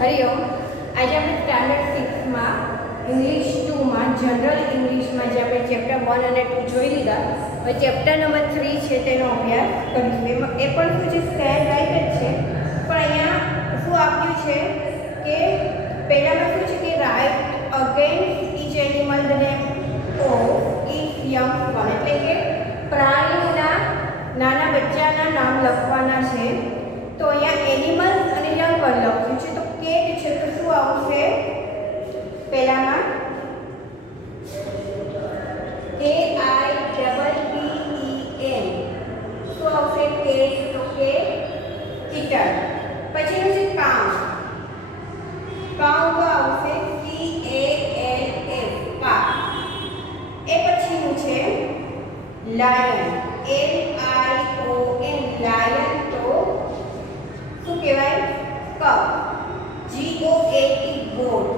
હરિઓમ. આજે આપણે સ્ટાન્ડર્ડ 6 માં ઇંગ્લિશ 2 માં જનરલ ઇંગ્લિશમાં જે આપણે ચેપ્ટર 1 અને 2 જોઈ લીધા, હવે ચેપ્ટર નંબર 3 છે તેનો અભ્યાસ કરીશું. એમાં એ પણ શું છે, સ્ટેન્ડ રાઇટ જ છે, પણ અહીંયા શું આપ્યું છે કે પહેલામાં શું છે કે write against each animal the name of each young one, એટલે કે પ્રાણીઓના નાના બચ્ચાના નામ લખવાના છે. તો અહીંયા એનિમલ્સ અને યંગ વન લખ્યું છે. તો કેટ છે તો શું આવશે પહેલામાં KITTEN, શું આવશે કેટ, તો કે કિટન. પછીનું છે કાઉ, કાઉ તો આવશે CALF, કા. એ પછીનું છે લાયન, LION, લાયન તો શું કહેવાય, કપ. GOAT, ગોટ,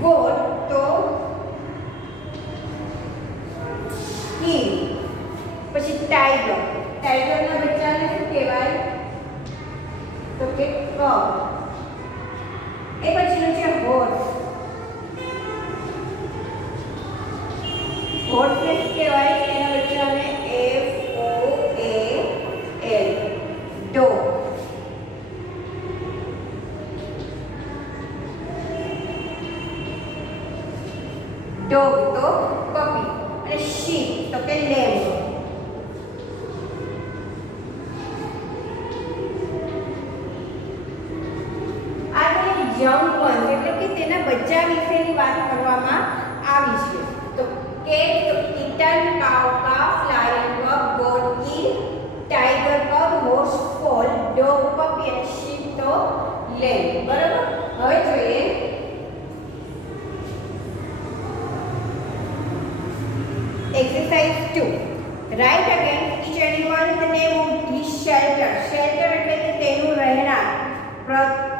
ગોટ તો કિંગ. પછી ટાઈગર, ટાઈગરના બચ્ચાને શું કહેવાય, તો કે કબ. એ પછીનું છે હોર્સ, હોર્સને શું કહેવાય, એના બચ્ચાને FOAL, ડોગ. ડોગ તો પપી. અને શીપ તો કે લેમ્બ. આ યંગ વન એટલે કે તેના બચ્ચા વિશેની વાત કરવામાં આવી છે. તો કેટ તો kitten, cow calf, lion cub, goat કિંગ, tiger cub, horse foal, dog puppy અને શીપ તો લેમ્બ. બરાબર. હવે જોઈએ exercise 2. write against each animal the name of his shelter. shelter એટલે કે તેનું રહેણાંક,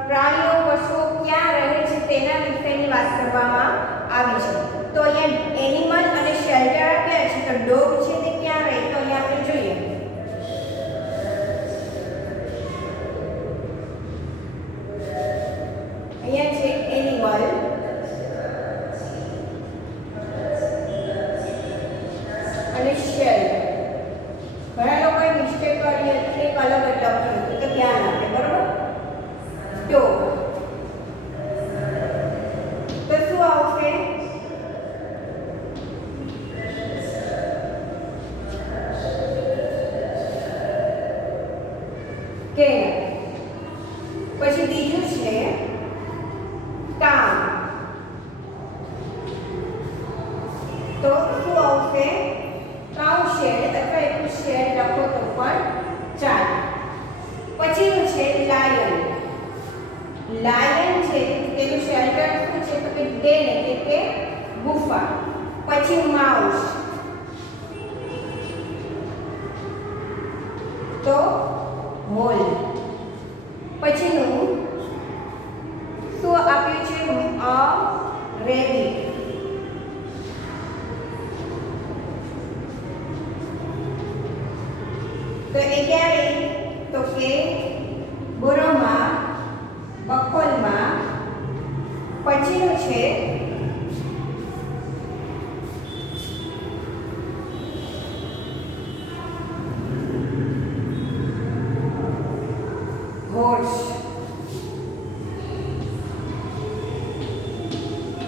પ્રાણીઓ પશુઓ ક્યાં રહે છે તેના વિશેની વાત કરવામાં આવી છે. તો અહીંયા એનિમલ અને શેલ્ટર આપ્યા છે. તો ડોગ છે તે ક્યાં રહે, તો અહીંયા આપણે જોઈએ અહીંયા છે એનિમલ અને શેલ્ટર. ઘણા લોકોએ મિસ્ટેક કરી હતી, એક અલગ જ લખ્યું હતું, તો ધ્યાન આપે. બરોબર. ડોગ તો શું આવશે, કેટ. પછી બીજું છે કાઉ, તો શું આવશે, કાઉ શેડ અથવા એટલું શેડ લખો તો પણ ચાલે. પછીનું છે લાયન. લાયન છે તેનું શેલ્ટર શું છે, તો કે ડેન એટલે કે ગુફા. પછી માઉસ તો હોલ. પછીનું શું આપ્યું છે, અ રેબિટ. તો એ ક્યારે, તો કે બોરોમાં, બખોલમાં. પછીનું છે હોર્સ,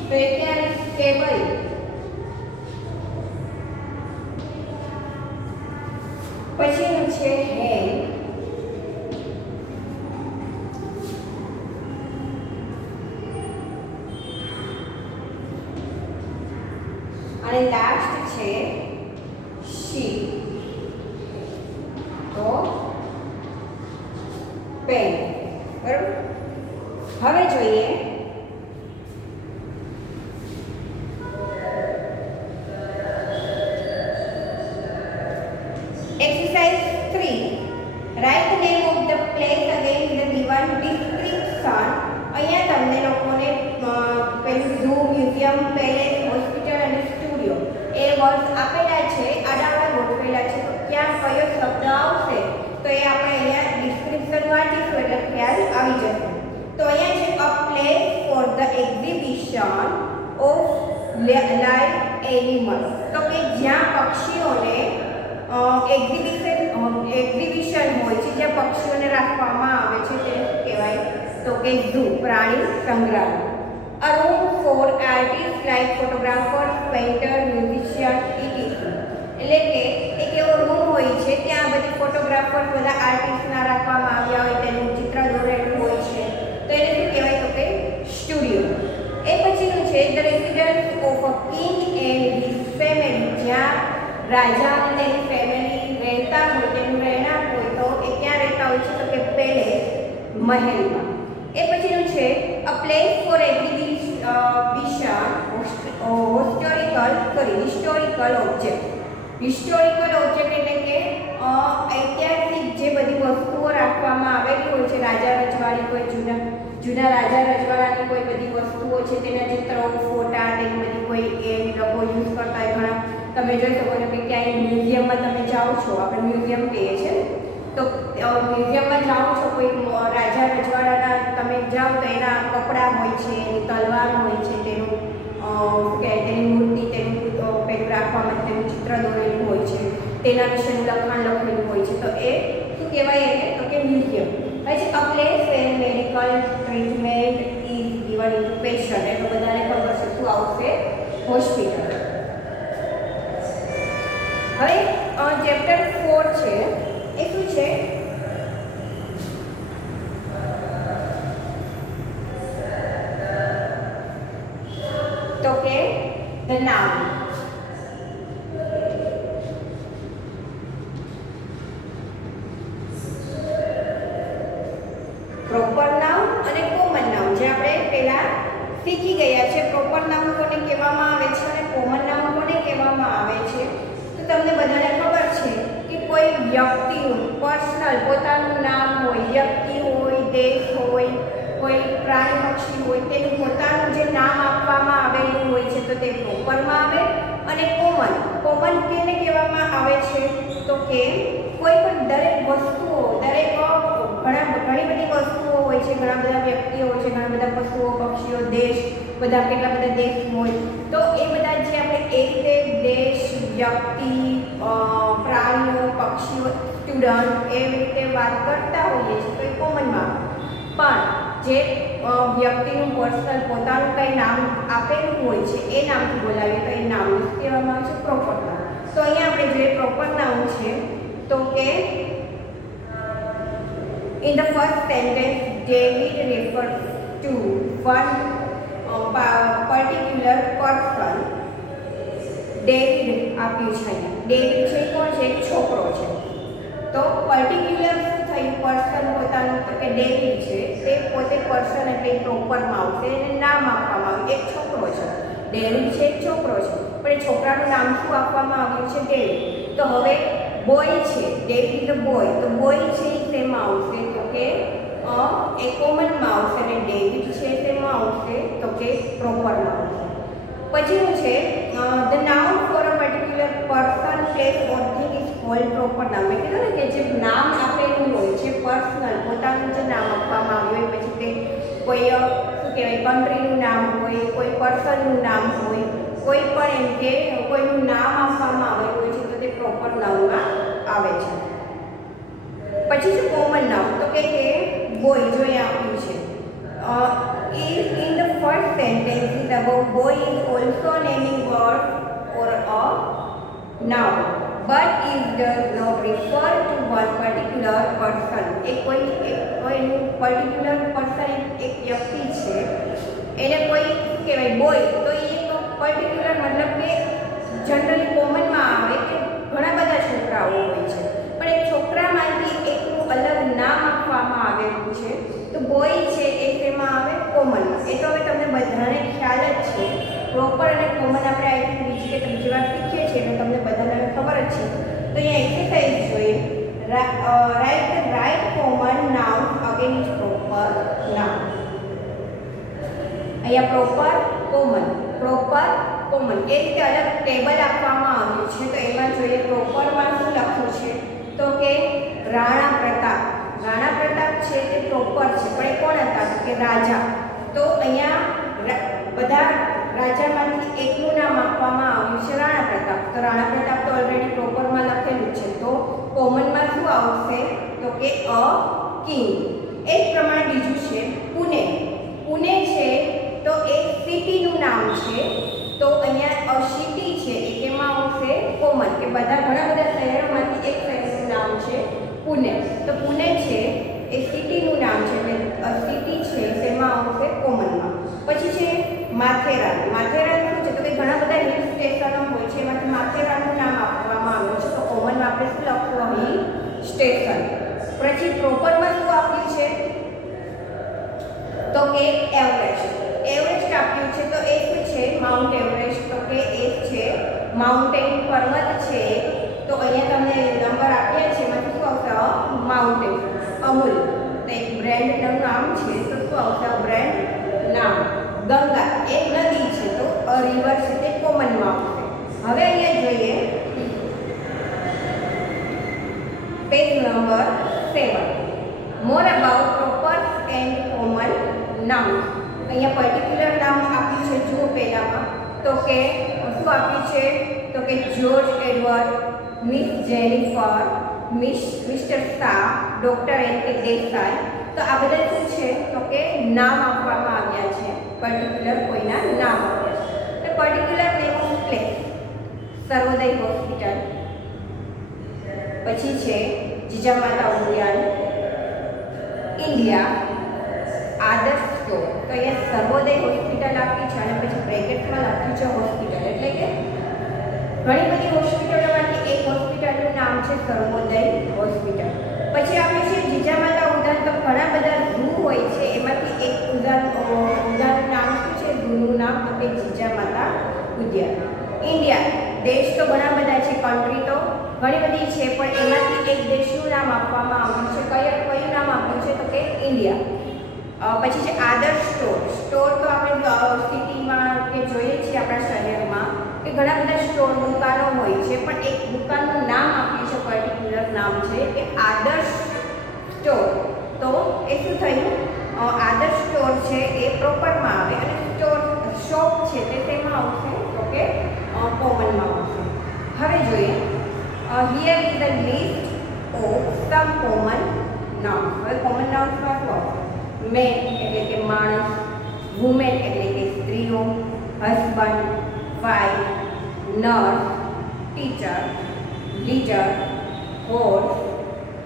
તો એ ક્યારે, સ્ટેબલ. પછીનું છે હેન, અને લાસ્ટ છે શીપ, તો પેન. બરાબર. હવે જોઈએ exercise 3. write the name of the place against the given description. અહીંયા તમને લોકોને પેલું ઝૂ, મ્યુઝિયમ, પેલેસ, હોસ્પિટલ અને સ્ટુડિયો એ વર્ડ આપેલા છે, આડાઆડા ગોઠવેલા છે. તો ક્યાં કયો શબ્દ આવશે તો એ આપણે અહીંયા ડિસ્ક્રિપ્શન વાંચીશું એટલે ખ્યાલ આવી જશે. એક્ઝિબિશન ઓફ લાઇવ એનિમલ્સ, તો કે જ્યાં પક્ષીઓને એક્ઝિબિશન હોય છે, જ્યાં પક્ષીઓને રાખવામાં આવે છે તેને શું કહેવાય? તો કે ઝૂ, પ્રાણી સંગ્રહાલય. A room for artists like photographers, painters, musicians, etc. એટલે કે એક એવો રૂમ હોય છે ત્યાં બધી ફોટોગ્રાફર, બધા આર્ટિસ્ટના રાખવામાં આવ્યા હોય, તેનું ચિત્ર દોરેલું હોય છે, તો એને શું કહેવાય? તો કે સ્ટુડિયો. એ પછીનું છે the residence of a king and his family, જ્યાં રાજા અને તેની ફેમિલી રહેતા હોય, તેનું રહેણાંક હોય, તો એ ક્યાં રહેતા હોય છે? તો કે પેલેસ, મહેલમાં. એ પછીનું છે a place four exhibition historical object. Historical object એટલે કે ઐતિહાસિક જે બધી વસ્તુઓ રાખવામાં આવેલી હોય છે, રાજા રજવાડી, કોઈ જૂના રાજા રજવાડાની કોઈ બધી વસ્તુઓ છે, તેના ચિત્રો, ફોટા, તેની બધી કોઈ એ લોકો યુઝ કરતા હોય. ઘણા તમે જોઈ શકો છો કે ક્યાંય મ્યુઝિયમમાં તમે જાઓ છો, આપણે મ્યુઝિયમ કહીએ છીએ, તો મ્યુઝિયમમાં જાઓ છો, કોઈ રાજા રજવાડાના તમે જાઓ તો એના કપડાં હોય છે, એની તલવાર હોય છે, તેનું કે તેની મૂર્તિ, તેનું પેલું રાખવામાં, તેનું ચિત્ર દોરેલું હોય છે, તેના વિશેનું લખાણ લખેલું હોય છે, તો એ શું કહેવાય? એને તો કે મ્યુઝિયમ. પછી a place where medical treatment is given to patient, એટલે બધાને ખબર છે શું આવશે? હોસ્પિટલ. હવે ચેપ્ટર 4 છે એ શું છે? તો કે ધ નાઉન. પ્રોપર નાઉન અને કોમન નાઉન, જે આપણે પહેલા શીખી ગયા છે. પ્રોપર નાઉન કોને કહેવામાં આવે છે અને કોમન નાઉન કોને કહેવામાં આવે છે? તો તમને બધાને ખબર છે કે કોઈ વ્યક્તિનું પર્સનલ પોતાનું નામ હોય, વ્યક્તિ હોય, દેશ હોય, કોઈ પ્રાણી પક્ષી હોય, તેનું પોતાનું જે નામ આપવામાં આવેલું હોય છે, તો તે પ્રોપરમાં આવે. અને કોમન કેને કહેવામાં આવે છે? તો કે કોઈ પણ દરેક વસ્તુઓ, ઘણી બધી વસ્તુઓ હોય છે, ઘણા બધા વ્યક્તિઓ હોય છે, ઘણા બધા પશુઓ, પક્ષીઓ, દેશ, બધા કેટલા બધા દેશ હોય, તો એ બધા જે આપણે એ રીતે દેશ, વ્યક્તિ, પ્રાણીઓ, પક્ષીઓ, સ્ટુડન્ટ એવી રીતે વાત કરતા હોઈએ છીએ તો એ કોમનમાં. પણ જે વ્યક્તિનું પર્સનલ પોતાનું કંઈ નામ આપેલું હોય છે એ નામથી બોલાવીએ તો એ નામનું કહેવામાં આવે છે પ્રોપર નાઉન. તો અહીંયા આપણે જે પ્રોપર નાઉન છે તો કે in the first sentence David refers to one particular person. David આપ્યું છે અહીંયા. ડેવિડ છે કોણ છે? એક છોકરો છે. તો પર્ટિક્યુલર શું થયું? પર્સન પોતાનું, તો કે ડેવિડ છે તે પોતે પર્સન એટલે પ્રોપરમાં આવશે, એને નામ આપવામાં આવ્યું. એક છોકરો છે, ડેવિડ છે એક છોકરો છે, પણ એ છોકરાનું નામ શું આપવામાં આવ્યું છે? ડેવિડ. તો હવે બોય છે, ડેવિડ ધ બોય, તો બોય છે એ તેમાં આવશે તો કે એ કોમનમાં આવશે, અને ડેવિડ છે તેમાં આવશે તો કે પ્રોપરમાં આવશે. પછીનું છે the noun for a particular person, place or thing is called proper noun. એટલે કીધું ને કે જે નામ આપેલું હોય છે, પર્સનલ પોતાનું જે નામ આપવામાં આવ્યું હોય, પછી તે કોઈ શું કહેવાય કન્ટ્રીનું નામ હોય, કોઈ પર્સનનું નામ હોય, કોઈ પણ એમ કે કોઈનું નામ આપવામાં આવેલું હોય છે તો તે પ્રોપર નાઉનમાં આવે છે. પછી છે કોમન નાઉન, તો કે બોય જો એ આપ્યું છે in the first sentence the above boy is also naming word or a noun but it does not refer to one particular person. એક પર્ટિક્યુલર પર્સન એક વ્યક્તિ છે, એને કોઈ શું કહેવાય બોય, તો એ એક પર્ટિક્યુલર મતલબ કે જનરલી કોમનમાં આવે કે ઘણા બધા છોકરાઓ હોય છે, પણ એક છોકરામાંથી એકનું અલગ નામ આપવામાં આવેલું છે, તો બોય છે એ તેમાં આવે કોમનમાં. એ તો હવે તમને બધાને ખ્યાલ જ છે. પ્રોપર અને કોમન આપણે આઈ થિંક બીજી કે ત્રીજી વાર શીખીએ છીએ એટલે તમને બધાને ખબર જ છે. તો અહીંયા એક્સરસાઇઝ જોઈએ. Write the right common noun against proper noun. અહીંયા પ્રોપર કોમન એ રીતે અલગ ટેબલ આપવામાં આવ્યું છે. તો એમાં જોઈએ પ્રોપરમાં શું લખ્યું છે તો કે રાણા પ્રતાપ છે તે પ્રોપર છે, પણ એ કોણ હતા? કે રાજા. તો અહીંયા બધા રાજામાંથી એકનું નામ આપવામાં આવ્યું છે રાણા પ્રતાપ. તો રાણા પ્રતાપ તો ઓલરેડી પ્રોપરમાં લખેલું છે, તો કોમનમાં શું આવશે તો કે અ કિંગ. એ જ પ્રમાણે બીજું છે પુણે. પુણે છે તો એ સિટીનું નામ છે, તો અહીંયા અ સિટી છે એ કેમાં આવશે કોમન, કે ઘણા બધા શહેરોમાંથી એક શહેરનું નામ છે પુણે. તો પુણે છે એ સિટીનું નામ છે, એટલે સિટી છે તેમાં આવશે કોમનમાં. પછી છે માથેરાન. માથેરાન શું છે તો કે ઘણા બધા હિલ સ્ટેશનો હોય છે, એમાંથી માથેરાનનું નામ આપવામાં આવ્યું છે, તો કોમનમાં આપણે શું લખવું અહીં સ્ટેશન. પછી પ્રોપરમાં શું આપ્યું છે તો કે એવરેસ્ટ. એવરેસ્ટ આપ્યું છે, તો એ શું છે માઉન્ટ એવરેસ્ટ, તો કે એ છે માઉન્ટેન પર્વત છે. તો અહીંયા તમને નંબર આપ્યા છે એમાંથી શું આવશે માઉન્ટેન. અમૂલ તો એક બ્રેન્ડનું નામ છે, તો શું આવશે બ્રેન્ડ નામ. ગંગા એક નદી છે, તો અ રિવર છે તે કોમનમાં આવશે. હવે અહીંયા જોઈએ page number 7, more about proper and common nouns. અહીંયા પર્ટિક્યુલર નામ આપ્યું છે જુઓ પહેલામાં, તો કે શું આપ્યું છે તો કે George Edward, Miss Jennifer, mister Shah, doctor N K Desai. તો આ બધા શું છે તો કે નામ આપવામાં આવ્યા છે, પર્ટિક્યુલર કોઈના નામ આપ્યા છે. તો particular name of place Sarvodaya hospital, પછી છે જીજામાતા ઉદ્યાન, ઇન્ડિયા, આદર્શ સ્ટોર. તો અહીંયા સર્વોદય હોસ્પિટલ આપી છે અને પછી બ્રેકેટમાં લખ્યું છે હોસ્પિટલ, એટલે કે ઘણી બધી હોસ્પિટલોમાંથી એક હોસ્પિટલનું નામ છે સર્વોદય હોસ્પિટલ. પછી આપણે છે જીજામાતા ઉદ્યાન. તો ઘણા બધા ઝૂ હોય છે, એમાંથી એક ઉદ્યાનનું નામ શું છે ઝૂનું નામ તો કે જીજામાતા ઉદ્યાન. ઇન્ડિયા દેશ તો ઘણા બધા છે, કન્ટ્રી તો ઘણી બધી છે, પણ એમાંથી એક દેશનું નામ આપવામાં આવ્યું છે. કયું નામ આપ્યું છે તો કે ઇન્ડિયા. પછી છે આદર્શ સ્ટોર. સ્ટોર તો આપણે સિટીમાં કે જોઈએ છીએ આપણા શહેરમાં કે ઘણા બધા સ્ટોર દુકાનો હોય છે, પણ એક દુકાનનું નામ આપ્યું છે, પર્ટિક્યુલર નામ છે કે આદર્શ સ્ટોર. તો એ શું થયું આદર્શ સ્ટોર છે એ પ્રોપરમાં આવે, અને શોપ છે તે તેમાં આવશે તો કે કોમનમાં આવશે. હવે જોઈએ here is the list of some common noun. હવે કોમન નાઉન્સમાં શું આવશે? મેન એટલે કે માણસ, વુમેન એટલે કે સ્ત્રીઓ, husband, wife, nurse, teacher, leader, horse,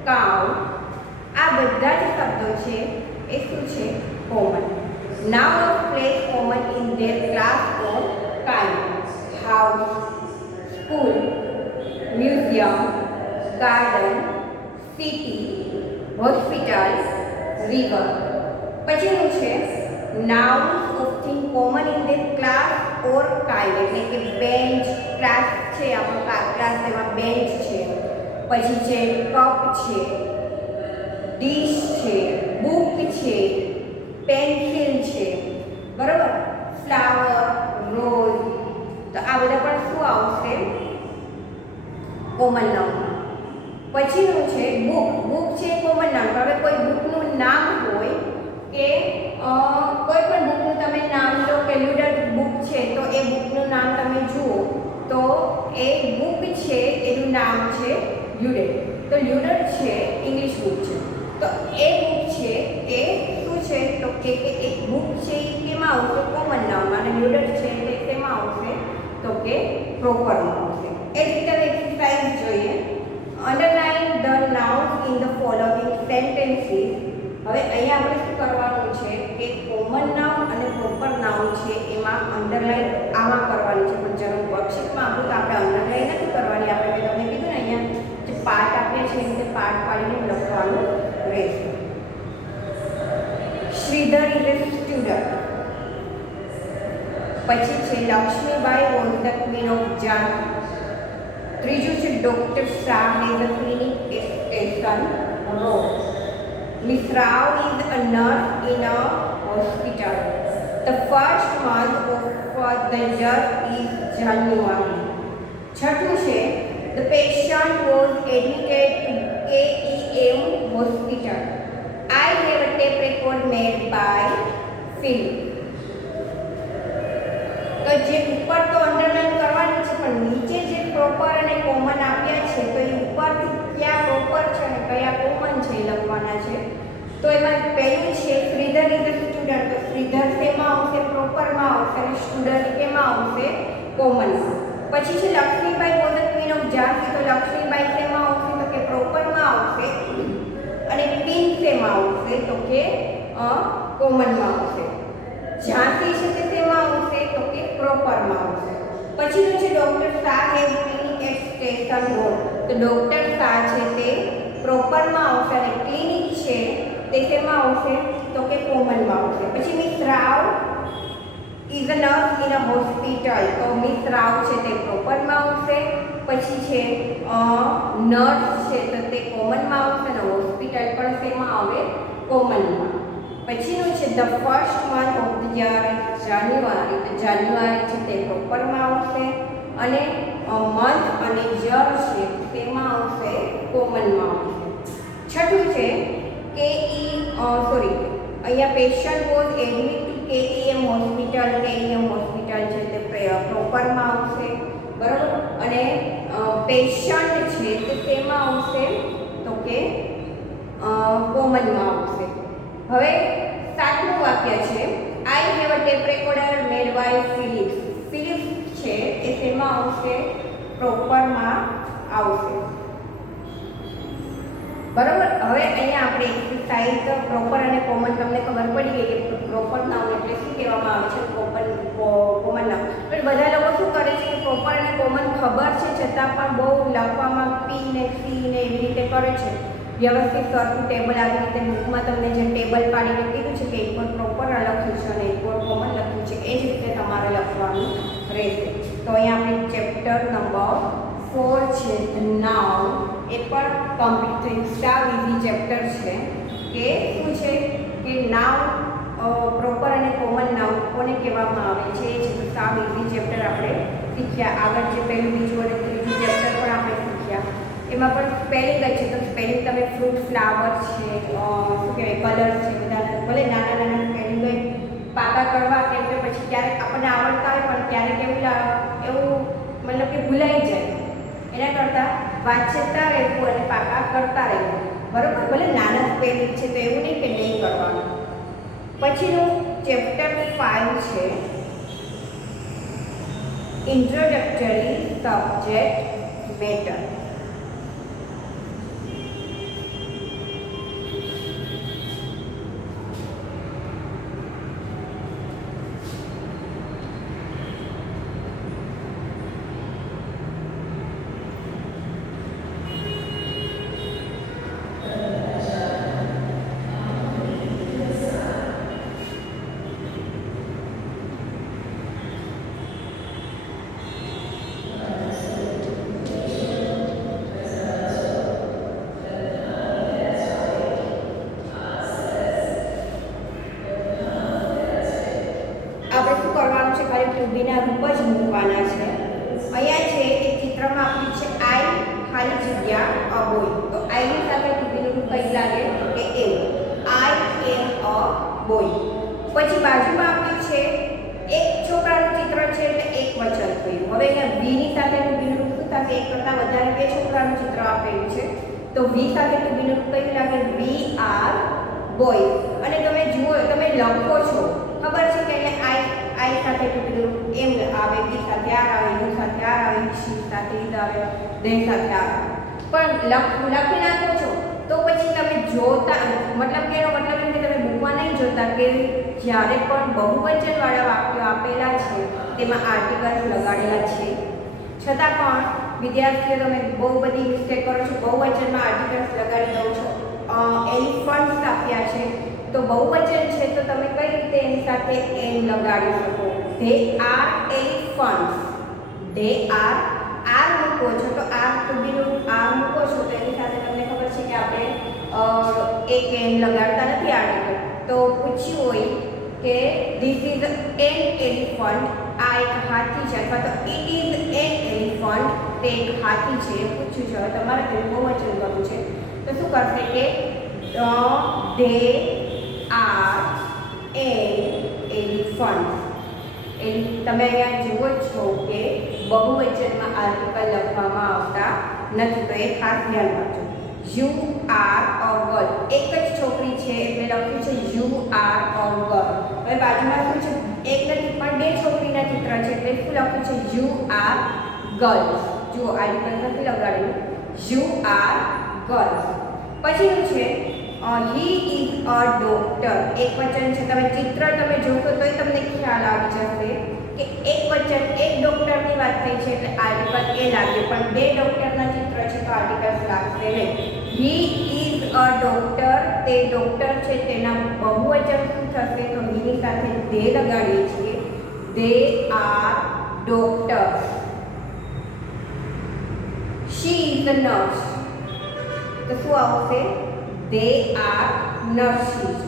cow. આ બધા જ શબ્દો છે એ શું છે common. Noun of place common in their class or kind, house, school, museum, garden, city, hospital, river. પછીનું છે nouns of thing common in their class or kind, એટલે કે બેન્ચ. ક્લાસ છે આપણો ક્લાસ, તેમાં બેન્ચ છે, પછી છે કપ છે, ડીશ છે, બુક છે, પેન્સિલ છે, બરાબર, ફ્લાવર, રોઝ. તો આ બધા પણ શું આવશે કોમન નાઉન. પછીનું છે બુક. બુક છે કોમન નાઉન. હવે કોઈ બુકનું નામ હોય કે કોઈ પણ બુકનું તમે નામ લો કે લ્યુડર બુક છે, તો એ બુકનું નામ તમે જુઓ તો એ બુક છે એનું નામ છે લ્યુડર. તો લ્યુડર છે ઇંગ્લિશ બુક છે, તો એ બુક છે એ શું છે તો કે એક બુક છે એ કેમાં આવશે કોમન નાઉનમાં, અને લ્યુડર છે તે તેમાં આવશે તો કે પ્રોપરમાં આવશે. એ રીતે એક્સરસાઇઝ જોઈએ. Underline the nouns in the following sentences. હવે અહીંયા આપણે શું કરવાનું છે કે કોમન નાઉન અને પ્રોપર નાઉન છે એમાં અંડરલાઇન આમાં કરવાની છે, પણ જરૂર વર્કશીટમાં આપણું તો આપણે અંડરલાઇન નથી કરવાની. આપણે મેં તમને કીધું ને અહીંયા જે પાર્ટ આપ્યા છે એ રીતે પાર્ટ પાડીને લખવાનું રહેશે. Shridhar is a student. પછી છે Lakshmibai was the queen of જાન. ત્રીજું છે doctor Shah is a clinic station road. Miss Rao is a nurse in a hospital. The first month of the year is January. છઠ્ઠું છે the patient was admitted to KEM hospital. I have a tape record made by Philip. તો જે ઉપર તો underline કરવાની છે, પણ નીચે જે પ્રોપર અને કોમન આપ્યા છે તો એ ઉપરથી કયા પ્રોપર છે અને કયા કોમન છે એ લખવાના છે. તો એમાં પહેલું છે શ્રીધર ઇઝ અ સ્ટુડન્ટ. તો શ્રીધર શેમાં આવશે? પ્રોપરમાં આવશે, અને સ્ટુડન્ટ કેમાં આવશે? કોમનમાં. પછી છે Lakshmibai was the queen of Jhansi. તો લક્ષ્મીબાઈ શેમાં આવશે? તો કે પ્રોપરમાં આવશે, અને ક્વીન શેમાં આવશે? તો કે કોમનમાં આવશે. ઝાંસી છે તે શેમાં આવશે? તો કે પ્રોપરમાં આવશે. પછીનું છે doctor Shah has clinic at station road. તો ડોક્ટર શાહ છે તે પ્રોપરમાં આવશે, અને ક્લિનિક છે તે શેમાં આવશે? તો કે કોમનમાં આવશે. પછી miss Rao is a nurse in a hospital. તો મિસ રાવ છે તે પ્રોપરમાં આવશે. પછી છે નર્સ છે તો તે કોમનમાં આવશે, અને હોસ્પિટલ પણ શેમાં આવે? કોમનમાં. પછીનું છે the first month of the year January. તો જાન્યુઆરી છે તે પ્રોપરમાં આવશે, અને મંથ અને યર છે તેમાં આવશે? કોમનમાં આવશે. છઠ્ઠું છે અહીંયા patient was admit to KEM hospital. KEM hospital છે તે પ્રોપરમાં આવશે, બરાબર. અને પેશન્ટ છે તે તેમાં આવશે? તો કે કોમનમાં આવશે. હવે 7મું વાક્ય છે I have a tape recorder made by Philips. Philips છે એ શેમાં આવશે? પ્રોપરમાં આવશે, બરાબર. હવે અહીંયા આપણે એક્સરસાઇઝ પ્રોપર અને કોમન તમને ખબર પડી ગઈ કે પ્રોપર નાઉન એટલે શું કહેવામાં આવે છે, કોમન નાઉન. પણ બધા લોકો શું કરે છે કે પ્રોપર અને કોમન ખબર છે છતાં પણ બહુ લખવામાં પી ને સી ને એવી રીતે કરે છે. વ્યવસ્થિત સરખું ટેબલ આવી રીતે બુકમાં તમને જે ટેબલ પાડીને કીધું છે કે એક વાર પ્રોપર લખ્યું છે અને એક વાર કોમન લખ્યું છે, એ જ રીતે તમારે લખવાનું રહેશે. તો અહીંયા આપણે ચેપ્ટર નંબર 4 છે નાઉન એ પણ કમ્પ્લીટ થયું. સ્ટાર ઇઝી ચેપ્ટર છે કે શું છે કે નાઉન પ્રોપર અને કોમન નાઉન કોને કહેવામાં આવે છે. એ છે સ્ટાર ઇઝી ચેપ્ટર આપણે શીખ્યા. આગળ જે પહેલું, બીજું અને ત્રીજું ચેપ્ટર પણ આપણે શીખ્યા. એમાં પણ સ્પેલિંગ જ છે. તો સ્પેલિંગ તમે ફ્રૂટ, ફ્લાવર છે, શું કહેવાય, કલર્સ છે, બધા ભલે નાના નાના સ્પેલિંગ હોય પાકા કરવા, કેમ કે પછી ક્યારેક આપણને આવડતા હોય પણ ક્યારેક એવું મતલબ કે ભૂલાઈ જાય. એના કરતાં વાંચતા રહેવું અને પાકા કરતા રહેવું, બરાબર. ભલે નાના સ્પેલિંગ છે તો એવું નહીં કે નહીં કરવાનું. પછીનું ચેપ્ટર 5 છે ઇન્ટ્રોડક્ટરી સબ્જેક્ટ મેટર. ટુબીના રૂપ જ મૂકવાના છે. અહીંયા છે એક ચિત્રમાં આપ્યું છે આઈ ખાલી જગ્યા અ બોય. તો આઈની સાથે ટુબીનું રૂપ કઈ લાગે? તો કે એમ. આઈ એમ અ બોય. પછી બાજુમાં આપ્યું છે એક છોકરાનું ચિત્ર છે એટલે એક વચન થયું. હવે અહીંયા વીની સાથે ટુબીનું રૂપ શું થશે? એક કરતાં વધારે બે છોકરાનું ચિત્ર આપેલું છે તો વી સાથે ટુબીનું રૂપ કયું લાગે? We are boy. અને તમે જુઓ, તમે લખો છો, ખબર છે કે અહીંયા આઈ સાથે ટુકડું એમ આવે, બી સાથે આર આવે, યુ સાથે આર આવે, સી સાથે ઈદ આવે, દે સાથે આર આવે. પણ લખી નાખો છો તો પછી તમે જોતા, મતલબ કે એનો મતલબ એમ કે તમે બુકમાં નહીં જોતા કે જ્યારે પણ બહુવચનવાળા વાક્યો આપેલા છે તેમાં આર્ટિકલ્સ લગાડેલા છે. છતાં પણ વિદ્યાર્થીઓ તમે બહુ બધી મિસ્ટેક કરો છો. બહુવચનમાં આર્ટિકલ્સ લગાડી દો છો. એલિફન્ટ્સ આપ્યા છે તો બહુવચન છે તો તમે કઈ રીતે એની સાથે એન લગાડી શકો? They are elephants. They are મૂકો છો તો આર ટુબીનું આર મૂકો છો તો એની સાથે તમને ખબર છે કે આપણે એક એન લગાડતા નથી આર્ટિકલ. તો પૂછ્યું હોય કે ધીસ ઇઝ એન એલિફન્ટ, આ એક હાથી છે, અથવા તો ઇટ ઇઝ એન એલિફન્ટ, તે એક હાથી છે, એ પૂછ્યું છે. હવે તમારે તેનું બહુવચન કરવું છે તો શું કરશે કે ધે આર એન એલિફન્ટ. એ તમે અહીંયા જુઓ છો કે બહુવચનમાં આર્ટિકલ લખવામાં આવતા નથી, તો એ ખાસ ધ્યાન રાખજો. યુ આર અ ગર્લ, એક જ છોકરી છે એટલે લખ્યું છે યુ આર અ ગર્લ. હવે બાજુમાં શું છે, એક નથી પણ બે છોકરીના ચિત્ર છે એટલે શું લખ્યું છે યુ આર ગર્લ્સ. જુઓ આર્ટિકલ નથી લગાડેલું, યુ આર ગર્લ્સ. પછીનું છે હી ઇઝ અ ડોક્ટર, એક વચન છે. તમે ચિત્ર તમે જોશો તોય તમને ખ્યાલ આવી જશે કે એક વચન એક ડોક્ટરની વાત થઈ છે એટલે આર્ટિકલ એ લાગે, પણ બે ડોક્ટરના ચિત્ર છે તો આર્ટિકલ લાગશે નહીં. હી ઇઝ અ ડોક્ટર, તે ડોક્ટર છે, તેના બહુવચન શું થશે તો હીની સાથે દે લગાડીએ છીએ, they are doctors. She is a nurse, તો શું આવશે, they are nurses.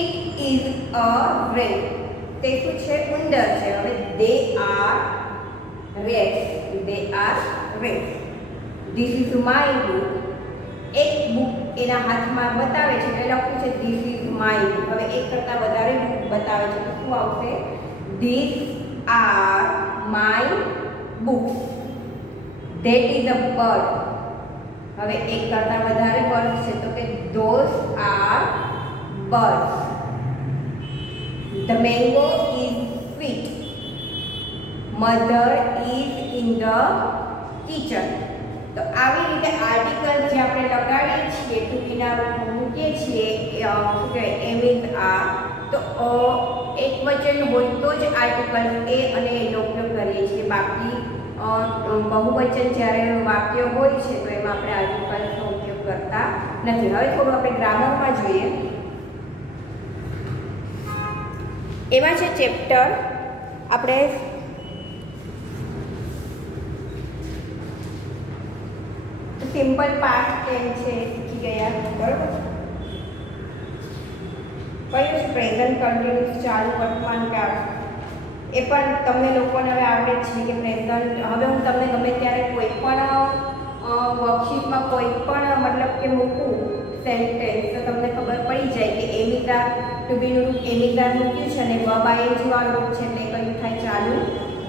It is a rat, તે શું છે ઉંદર છે. હવે they are rats, they are rats. This is my book, એક બુક એના હાથમાં બતાવે છે એટલે લખ્યું છે this is my book. હવે એક કરતાં વધારે બુક બતાવે છે તો શું આવશે, these are my books. That is a bird, હવે એક કરતાં વધારે બર્ડ છે તો કે those are birds. The mango is sweet. Mother is in the kitchen. તો આવી રીતે આર્ટિકલ જે આપણે લગાડીએ છીએ ટુ બીના રૂપમાં મૂકીએ છીએ શું કહેવાય એમ ઇઝ આ, તો એક વચન હોય તો જ આર્ટિકલ એ અને એનો ઉપયોગ કરીએ છીએ. બાકી બહુવચન જ્યારે વાક્ય હોય છે તો એમાં આપણે આર્ટિકલ્સનો ઉપયોગ કરતા નથી. હવે થોડું આપણે ગ્રામરમાં જોઈએ. એમાં છે ચેપ્ટર આપણે સિમ્પલ પાસ્ટ ટેન્સ છે શીખી ગયા, બરાબર. કયું છે પ્રેઝન્ટ કન્ટિન્યુઅસ, ચાલુ વર્તમાન કાળ, એ પણ તમને લોકોને હવે આવડે છે કે પ્રેઝન્ટ. હવે હું તમને ગમે ત્યારે કોઈ પણ વર્કશીટમાં કોઈ પણ મતલબ કે મૂકું સેન્ટેન્સ તો તમને ખબર પડી જાય કે એમિતા ટુ બીનું રૂપ એમિતા મૂક્યું છે અને વર્બ આઈએનજી વાળું રૂપ છે એટલે કયું થાય ચાલુ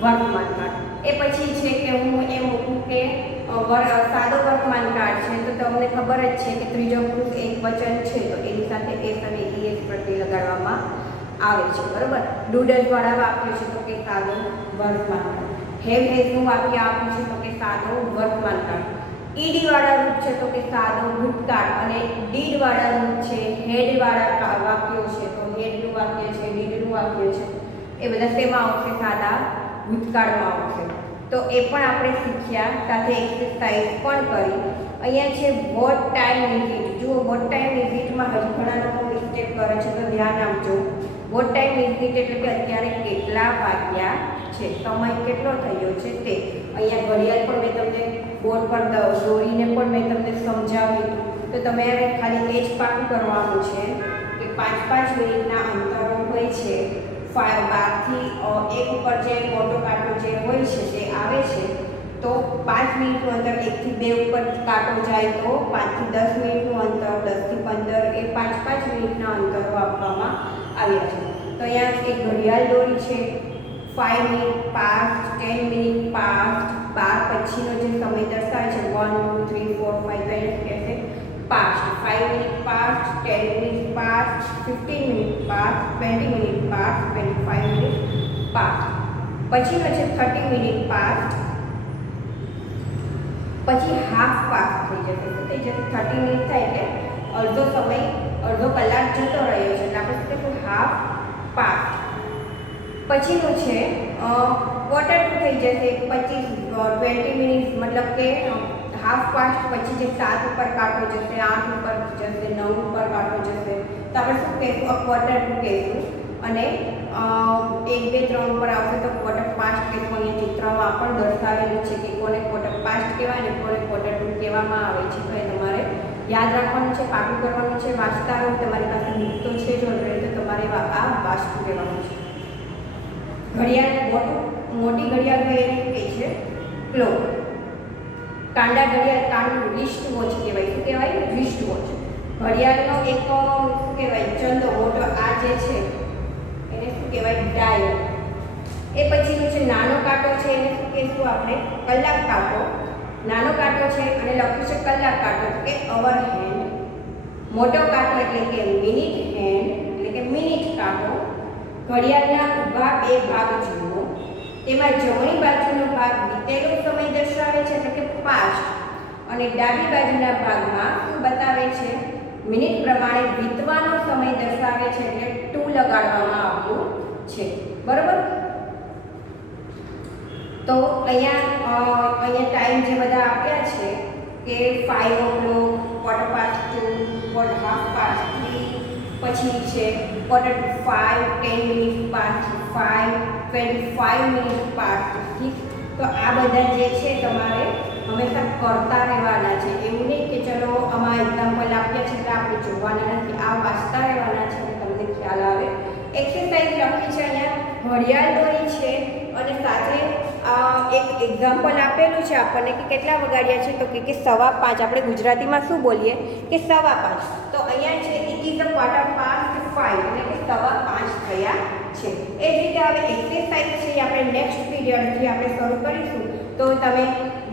વર્તમાન કાળ. એ પછી છે કે હું એ મૂકું કે સાદો વર્તમાન કાળ છે તો તમને ખબર જ છે કે ત્રીજો પુરુષ એક વચન છે તો એની સાથે એસ અને ઈએસ પ્રત્યય લગાડવામાં આવે છે, બરાબર. ડુડલ્સવાળા વાક્ય છે તો કે સાદો વર્તમાન કાળ. હેવ હેઝનું વાક્ય આપ્યું છે તો કે સાદો વર્તમાન કાળ. ઈડીવાળા રૂપ છે તો કે સાદો ભૂતકાળ અને ડીડવાળા રૂપ છે હેડવાળા વાક્યો છે તો હેડનું વાક્ય છે ડીડનું વાક્ય છે એ બધા શેમાં આવશે, સાદા ભૂતકાળમાં આવશે. તો એ પણ આપણે શીખ્યા, સાથે એક્સરસાઇઝ પણ કરી. અહીંયા છે વોટ ટાઈમ ઇઝ ઇટ. જુઓ વોટ ટાઈમ ઇઝ ઇટમાં હજી ઘણા લોકો મિસ્ટેક કરે છે તો ધ્યાન આપજો. વોટ ટાઈમ ઇઝ ઇટ એટલે કે અત્યારે કેટલા વાગ્યા છે, સમય કેટલો થયો છે તે. અહીંયા ઘડિયાળ પણ મેં તમને બોર્ડ પર દોરીને પણ મેં તમને સમજાવ્યું તો તમે હવે ખાલી એ જ પાકું કરવાનું છે કે 5-5 મિનિટના અંતરો હોય છે. 12થી 1 ઉપર જે મોટો કાંટો જે હોય છે તે આવે છે તો 5 મિનિટનું અંતર, 1 થી 2 ઉપર કાંટો જાય તો 5 થી 10 મિનિટનું અંતર, 10 થી 15 એ 5-5 મિનિટના અંતરો આપવામાં આવ્યા છે. તો અહીંયા એક ઘડિયાળ દોરી છે, 5 મિનિટ પાસ્ટ, 10 મિનિટ પાસ્ટ, 12 પછીનો જે સમય દર્શાવે છે 1 2 3 4 5 તો એને કહેશે past. 5 minute past, 10 minute past, 15 minute past, 20 minute past, 25 minute past. પછીનો છે 30 મિનિટ પાસ્ટ, પછી હાફ પાસ્ટ થઈ જશે. શું થઈ જશે, 30 મિનિટ થાય એટલે અડધો સમય, અડધો કલાક જતો રહ્યો છે એટલે આપણે શું કહીશું હાફ પાસ્ટ. પછીનું છે ક્વાર્ટર ટુ થઈ જશે, 20 મિનિટ મતલબ કે હાફ પાસ્ટ પછી જે 7 ઉપર કાંટો જશે, 8 ઉપર જશે, 9 ઉપર કાંટો જશે તો આપણે શું કહીશું ક્વાર્ટર ટુ કહીશું. અને 1 2 3 ઉપર આવશે તો ક્વાર્ટર પાસ્ટ કહીશું. અહીંયા ચિત્રમાં પણ દર્શાવેલું છે કે કોને ક્વાર્ટર પાસ્ટ કહેવાય ને કોને ક્વાર્ટર ટુ કહેવામાં આવે છે. તો એ તમારે યાદ રાખવાનું છે, પાકું કરવાનું છે. વાંચતા રહો, તમારી પાસે બુક તો છે જ ઓલરેડી તો તમારે આ વાંચતું કહેવાનું છે. ઘડિયાળ મોટી ઘડિયાળ હોય એને કહે છે ક્લોક. કાંડા ઘડિયાળ, કાંડું રિસ્ટ વોચ કહેવાય. શું કહેવાય, રિસ્ટ વોચ. ઘડિયાળનો એક શું કહેવાય ચંદો મોટો આ જે છે એને શું કહેવાય ડાયલ. એ પછીનું છે નાનો કાંટો છે, એને શું કહીશું આપણે? કલાક કાંટો. નાનો કાંટો છે અને લખ્યું છે કલાક કાંટો કે અવર હેન્ડ. મોટો કાંટો એટલે કે મિનિટ હેન્ડ એટલે કે મિનિટ કાંટો. ઘડિયાળના ઊભા બે ભાગ જુઓ. તેમાં જમણી બાજુનો ભાગ બીતેલો સમય દર્શાવે છે એટલે કે પાસ્ટ, અને ડાબી બાજુના ભાગમાં શું બતાવે છે? મિનિટ પ્રમાણે વીતવાનો સમય દર્શાવે છે એટલે ટુ લગાડવામાં આવ્યું છે. બરોબર? તો અહીંયા ટાઈમ જે બધા આપ્યા છે કે 5 o'clock, 2:15, 3:30, પછી છે 4:05, 10 minutes past 5, 25 minutes past 6. તો આ બધા જે છે તમારે હંમેશા કરતા રહેવાના છે. એવું નહીં કે ચલો આમાં એક્ઝામ્પલ આપ્યા છે એટલે આપણે જોવાના નથી, આ વાંચતા રહેવાના છે અને તમને ખ્યાલ આવે. એક્સરસાઇઝ લખી છે અહીંયા, ઘડિયાળ દોરી છે અને સાથે એક એક્ઝામ્પલ આપેલું છે આપણને કે કેટલા વગાડ્યા છે, તો કે 5:15. આપણે ગુજરાતીમાં શું બોલીએ કે 5:15. તો અહીંયા છે ઇટ ઇઝ અ 5:15 એટલે કે 5:15 થયા છે. એ જ રીતે હવે એક્સરસાઇઝ છે એ આપણે નેક્સ્ટ પીરિયડથી આપણે શરૂ કરીશું. તો તમે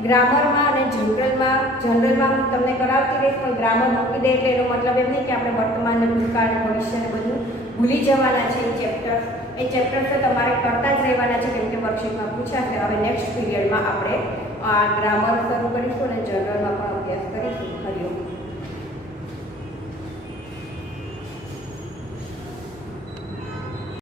ગ્રામરમાં અને જનરલમાં હું તમને કરાવતી રહીશ, પણ ગ્રામર મૂકી દે એટલે એનો મતલબ એમ નહીં કે આપણે વર્તમાન ને ભૂતકાળ અને ભવિષ્યને બધું ભૂલી જવાના છે. એ ચેપ્ટર્સ તો તમારે કરતા જ રહેવાના છે, કેમ કે વર્કશીટમાં પૂછાશે. હવે નેક્સ્ટ પીરિયડમાં આપણે ગ્રામર શરૂ કરીશું અને જનરલમાં પણ અભ્યાસ કરીશું. હરિઓમ.